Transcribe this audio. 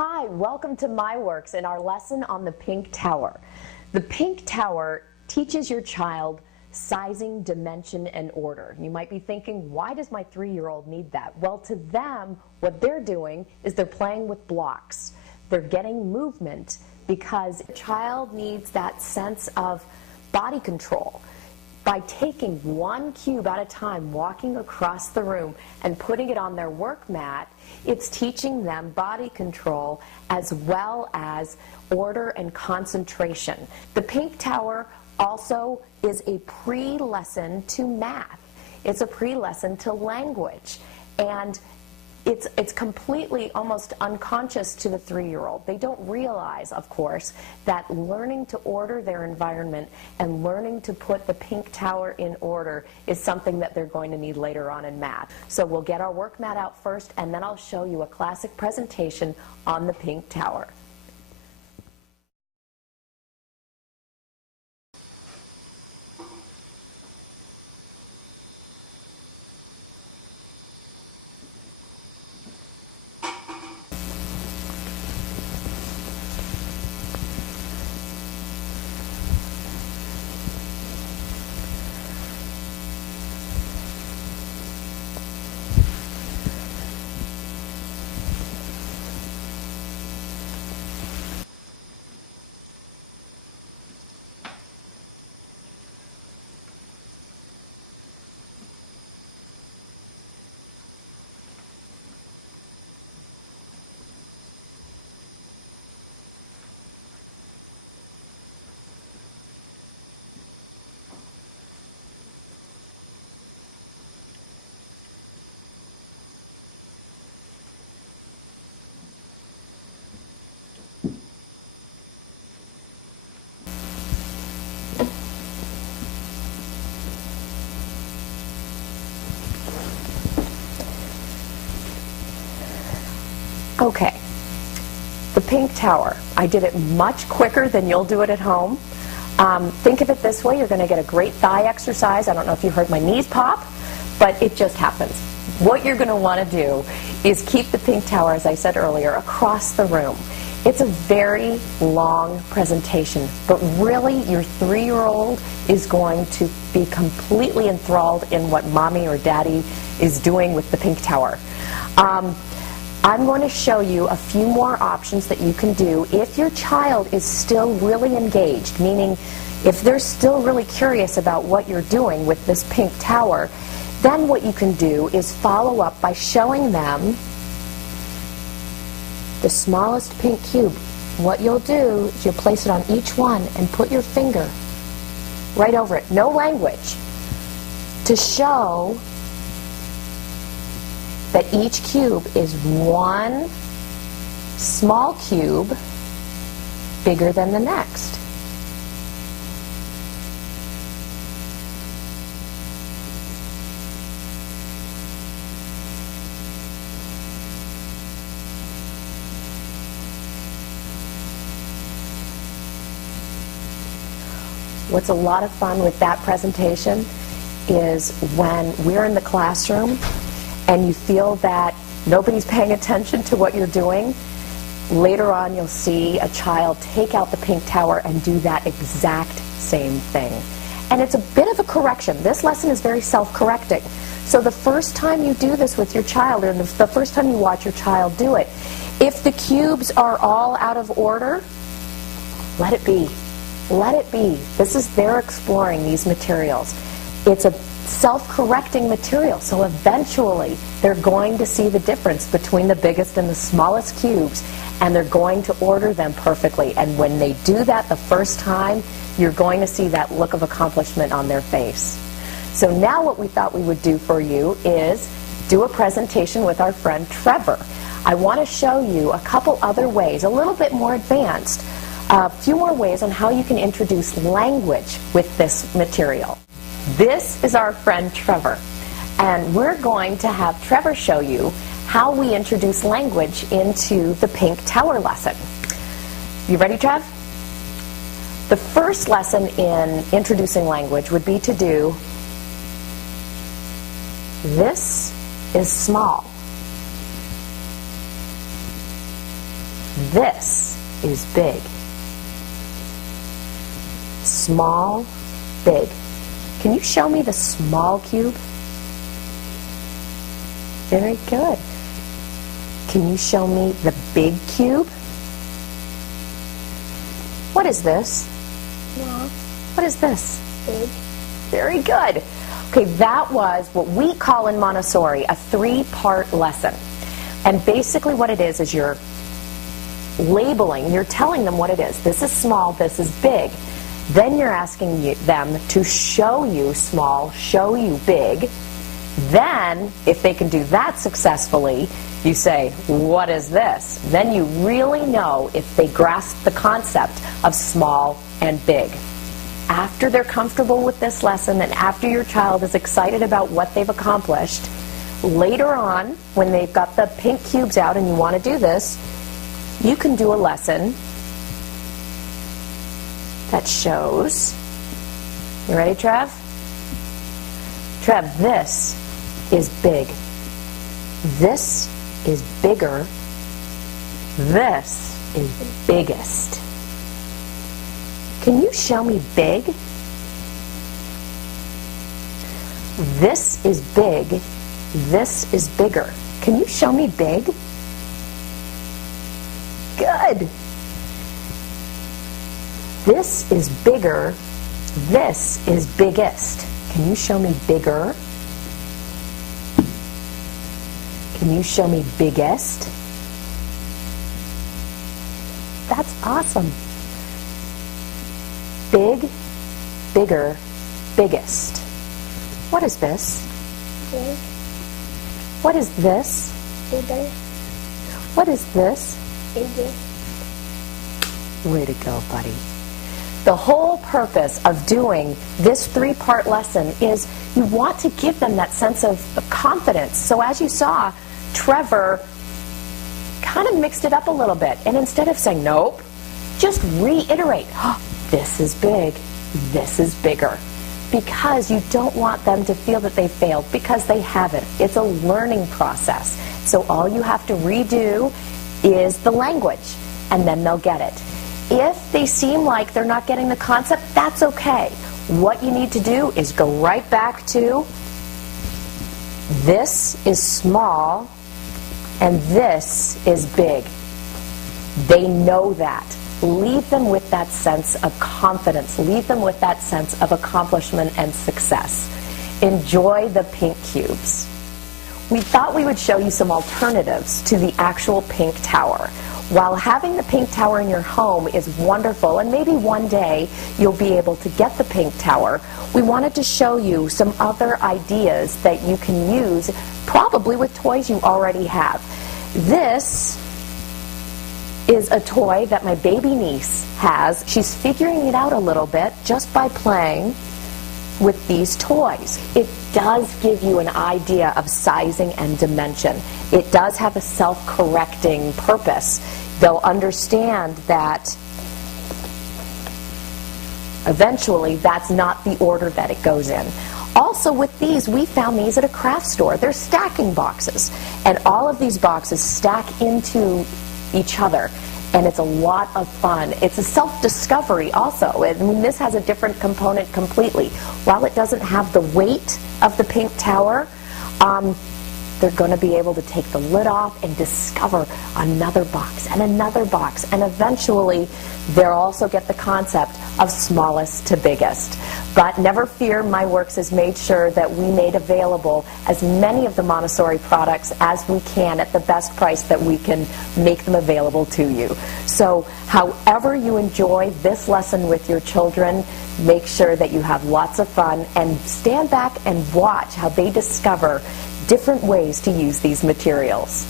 Hi, welcome to My Works and our lesson on the pink tower. The pink tower teaches your child sizing, dimension, and order. You might be thinking, why does my 3-year-old need that? Well, to them, what they're doing is they're playing with blocks. They're getting movement because a child needs that sense of body control. By taking one cube at a time, walking across the room and putting it on their work mat, it's teaching them body control as well as order and concentration. The pink tower also is a pre-lesson to math. It's a pre-lesson to language. And it's completely almost unconscious to the 3-year-old. They don't realize, of course, that learning to order their environment and learning to put the pink tower in order is something that they're going to need later on in math. So we'll get our work mat out first, and then I'll show you a classic presentation on the pink tower. Okay, the pink tower. I did it much quicker than you'll do it at home. Think of it this way, you're going to get a great thigh exercise. I don't know if you heard my knees pop, but it just happens. What you're going to want to do is keep the pink tower, as I said earlier, across the room. It's a very long presentation, but really your 3-year-old is going to be completely enthralled in what mommy or daddy is doing with the pink tower. I'm going to show you a few more options that you can do if your child is still really engaged, meaning if they're still really curious about what you're doing with this pink tower. Then what you can do is follow up by showing them the smallest pink cube. What you'll do is you'll place it on each one and put your finger right over it. No language. To show that each cube is one small cube bigger than the next. What's a lot of fun with that presentation is when we're in the classroom and you feel that nobody's paying attention to what you're doing, later on you'll see a child take out the pink tower and do that exact same thing. And it's a bit of a correction. This lesson is very self-correcting. So the first time you do this with your child, or the first time you watch your child do it, if the cubes are all out of order, let it be. Let it be. This is their exploring these materials. It's a self-correcting material, so eventually they're going to see the difference between the biggest and the smallest cubes, and they're going to order them perfectly. And when they do that the first time, you're going to see that look of accomplishment on their face. So now what we thought we would do for you is do a presentation with our friend Trevor. I want to show you a couple other ways, a little bit more advanced, a few more ways on how you can introduce language with this material. This is our friend Trevor, and we're going to have Trevor show you how we introduce language into the pink tower lesson. You ready, Trev? The first lesson in introducing language would be to do "This is small." This is big. Small, big. Can you show me the small cube? Very good. Can you show me the big cube? What is this? Small. What is this? Big. Very good. Okay, that was what we call in Montessori a 3-part lesson. And basically what it is you're labeling, you're telling them what it is. This is small, this is big. Then you're asking them to show you small, show you big. Then, if they can do that successfully, you say, what is this? Then you really know if they grasp the concept of small and big. After they're comfortable with this lesson and after your child is excited about what they've accomplished, later on, when they've got the pink cubes out and you want to do this, you can do a lesson that shows, you ready, Trev? Trev, this is big. This is bigger. This is biggest. Can you show me big? This is big. This is bigger. Can you show me big? Good. This is bigger. This is biggest. Can you show me bigger? Can you show me biggest? That's awesome. Big, bigger, biggest. What is this? Big. What is this? Bigger. What is this? Biggest. Way to go, buddy. The whole purpose of doing this 3-part lesson is you want to give them that sense of confidence. So as you saw, Trevor kind of mixed it up a little bit. And instead of saying, nope, just reiterate, oh, this is big, this is bigger. Because you don't want them to feel that they failed, because they haven't. It's a learning process. So all you have to redo is the language, and then they'll get it. If they seem like they're not getting the concept, that's okay. What you need to do is go right back to this is small and this is big. They know that. Leave them with that sense of confidence. Leave them with that sense of accomplishment and success. Enjoy the pink cubes. We thought we would show you some alternatives to the actual pink tower. While having the pink tower in your home is wonderful, and maybe one day you'll be able to get the pink tower, we wanted to show you some other ideas that you can use, probably with toys you already have. This is a toy that my baby niece has. She's figuring it out a little bit just by playing with these toys. It does give you an idea of sizing and dimension. It does have a self-correcting purpose. They'll understand that eventually that's not the order that it goes in. Also with these, we found these at a craft store. They're stacking boxes, and all of these boxes stack into each other, and it's a lot of fun. It's a self-discovery also. I mean, this has a different component completely. While it doesn't have the weight of the pink tower, they're going to be able to take the lid off and discover another box, and eventually they'll also get the concept of smallest to biggest. But never fear, My Works has made sure that we made available as many of the Montessori products as we can at the best price that we can make them available to you. So however you enjoy this lesson with your children, make sure that you have lots of fun and stand back and watch how they discover different ways to use these materials.